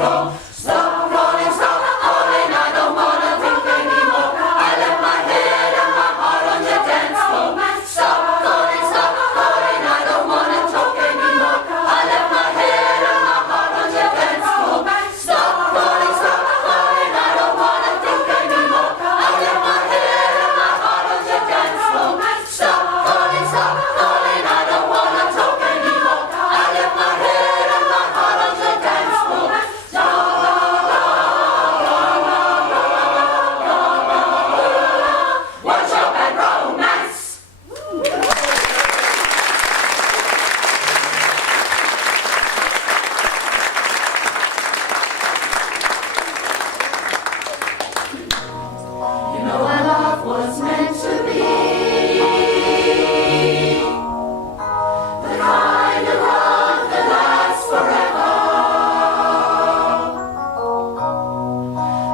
floor. Stop rolling, stop falling, I don't wanna think anymore. I left my head and my heart on the dance floor. Stop falling, I don't wanna talk anymore. I left my head and my heart on the dance floor. Stop falling, I don't wanna think anymore. I left my head and my heart on the dance floor. Stop falling, I don't wanna talk anymore. I left my head and my heart on the dance floor. Watch your bad romance. You know our love was meant to be the kind of love that lasts forever.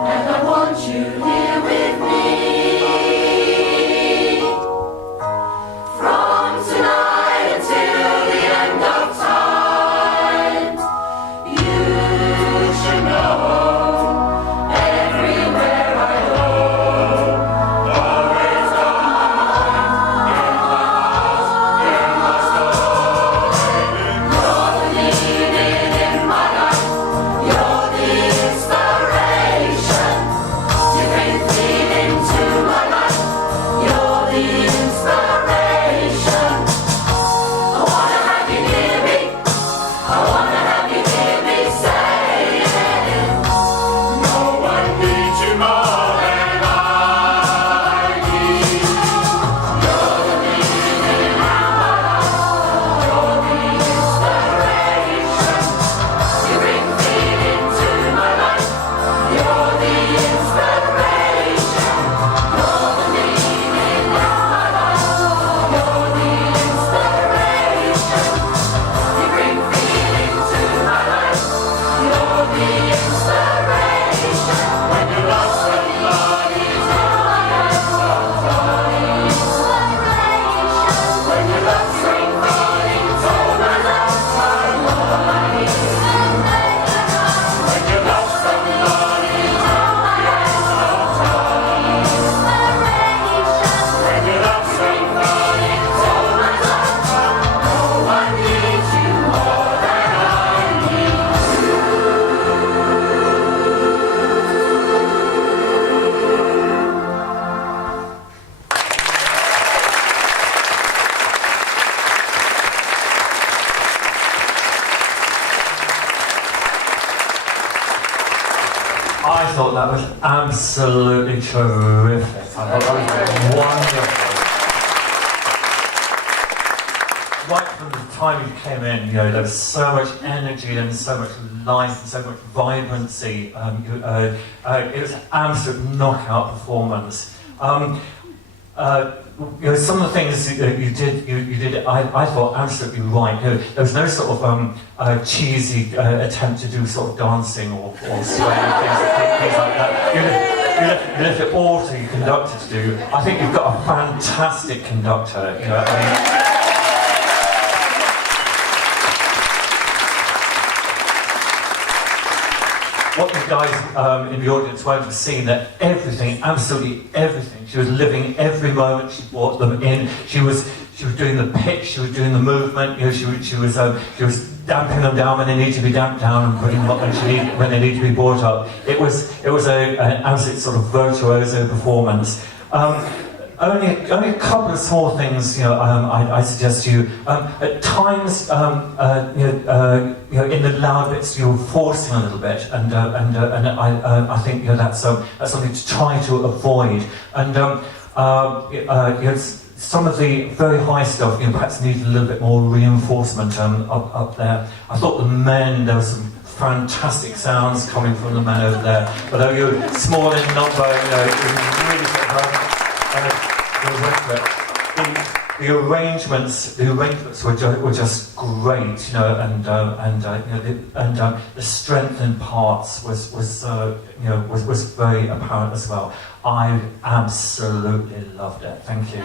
And I want you here with me from tonight until the end of time. You should know everywhere I go, always on my mind, in my house, in my store. You're the meaning in my life, you're the inspiration. You bring feeling to my life, you're the inspiration. I wanna have you near me, I wanna have you hear me say it. No one needs you more than I need. You're the meaning in my life, you're the inspiration. You bring feeling to my life, you're the inspiration. You're the meaning in my life, you're the inspiration. You bring feeling to my life, you're the inspiration. When you love somebody, when you love somebody, all my life, when you love somebody, when you love somebody, all my life, no one needs you more than I need you. I thought that was absolutely terrific. I thought that was wonderful. Right from the time you came in, you know, there was so much energy and so much life and so much vibrancy. It was an absolute knockout performance. You know, some of the things that you did, I thought absolutely right. You know, there was no sort of cheesy attempt to do sort of dancing or swaying things like that. You left it all to your conductor to do. I think you've got a fantastic conductor. You know, I mean, what the guys in the audience won't have seen, that everything, absolutely everything, she was living every moment. She brought them in. She was doing the pitch. She was doing the movement. You know, she was damping them down when they need to be damped down and putting them up when they need to be brought up. It was an absolute sort of virtuoso performance. Only a couple of small things, you know, I suggest to you. At times, you know, in the loud bits, you're forcing a little bit, and I think, you know, that's something to try to avoid. And you know, some of the very high stuff, you know, perhaps needed a little bit more reinforcement up there. I thought the men, there was some fantastic sounds coming from the men over there. Although you're small in number, you know, it was really sort of the arrangements were just great, you know, and the strength in parts was very apparent as well. I absolutely loved it. Thank you.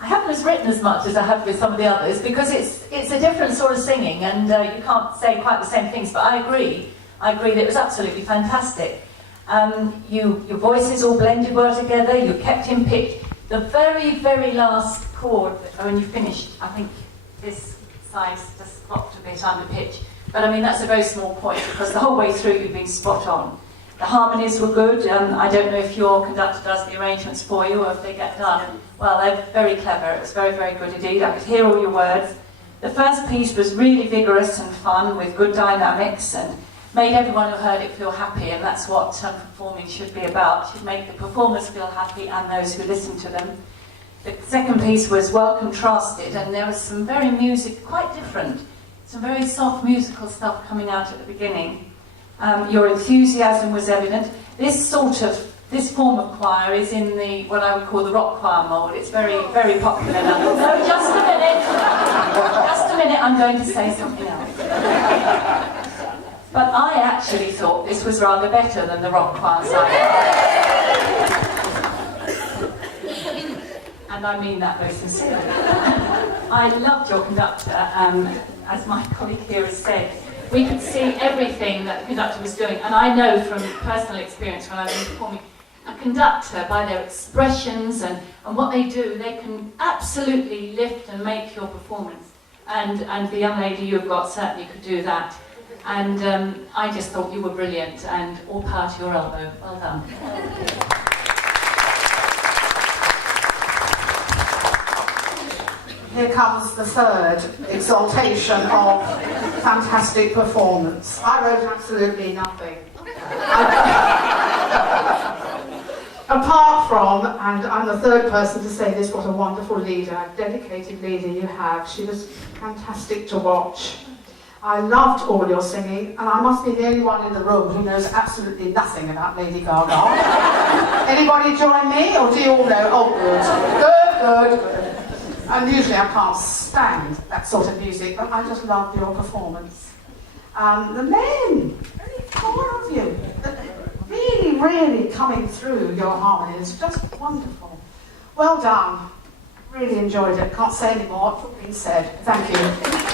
I haven't as written as much as I have with some of the others, because it's a different sort of singing, and you can't say quite the same things, but I agree that it was absolutely fantastic. Your voices all blended well together, you kept in pitch. The very, very last chord, when you finished, I think this side just dropped a bit under pitch, but I mean that's a very small point, because the whole way through you've been spot on. The harmonies were good. I don't know if your conductor does the arrangements for you or if they get done. Well, they're very clever. It was very, very good indeed. I could hear all your words. The first piece was really vigorous and fun with good dynamics and made everyone who heard it feel happy, and that's what performing should be about. It should make the performers feel happy and those who listen to them. The second piece was well contrasted, and there was some very quite different, some very soft musical stuff coming out at the beginning. Your enthusiasm was evident. This form of choir is in the what I would call the rock choir mould. It's very, very popular now. No, just a minute. Just a minute. I'm going to say something else. But I actually thought this was rather better than the rock choir side. And I mean that very sincerely. I loved your conductor, as my colleague here has said. We could see everything that the conductor was doing, and I know from personal experience when I've been performing, a conductor, by their expressions and what they do, they can absolutely lift and make your performance. And the young lady you've got certainly could do that. And I just thought you were brilliant, and all power to your elbow. Well done. Here comes the third exaltation of fantastic performance. I wrote absolutely nothing. Apart from, and I'm the third person to say this, what a wonderful leader, dedicated leader you have. She was fantastic to watch. I loved all your singing, and I must be the only one in the room who knows absolutely nothing about Lady Gaga. Anybody join me, or do you all know? Oh, good. Good. And usually I can't stand that sort of music, but I just loved your performance. The men, only 4 of you, really, really coming through your harmonies, just wonderful. Well done, really enjoyed it, can't say any more, it's all been said. Thank you.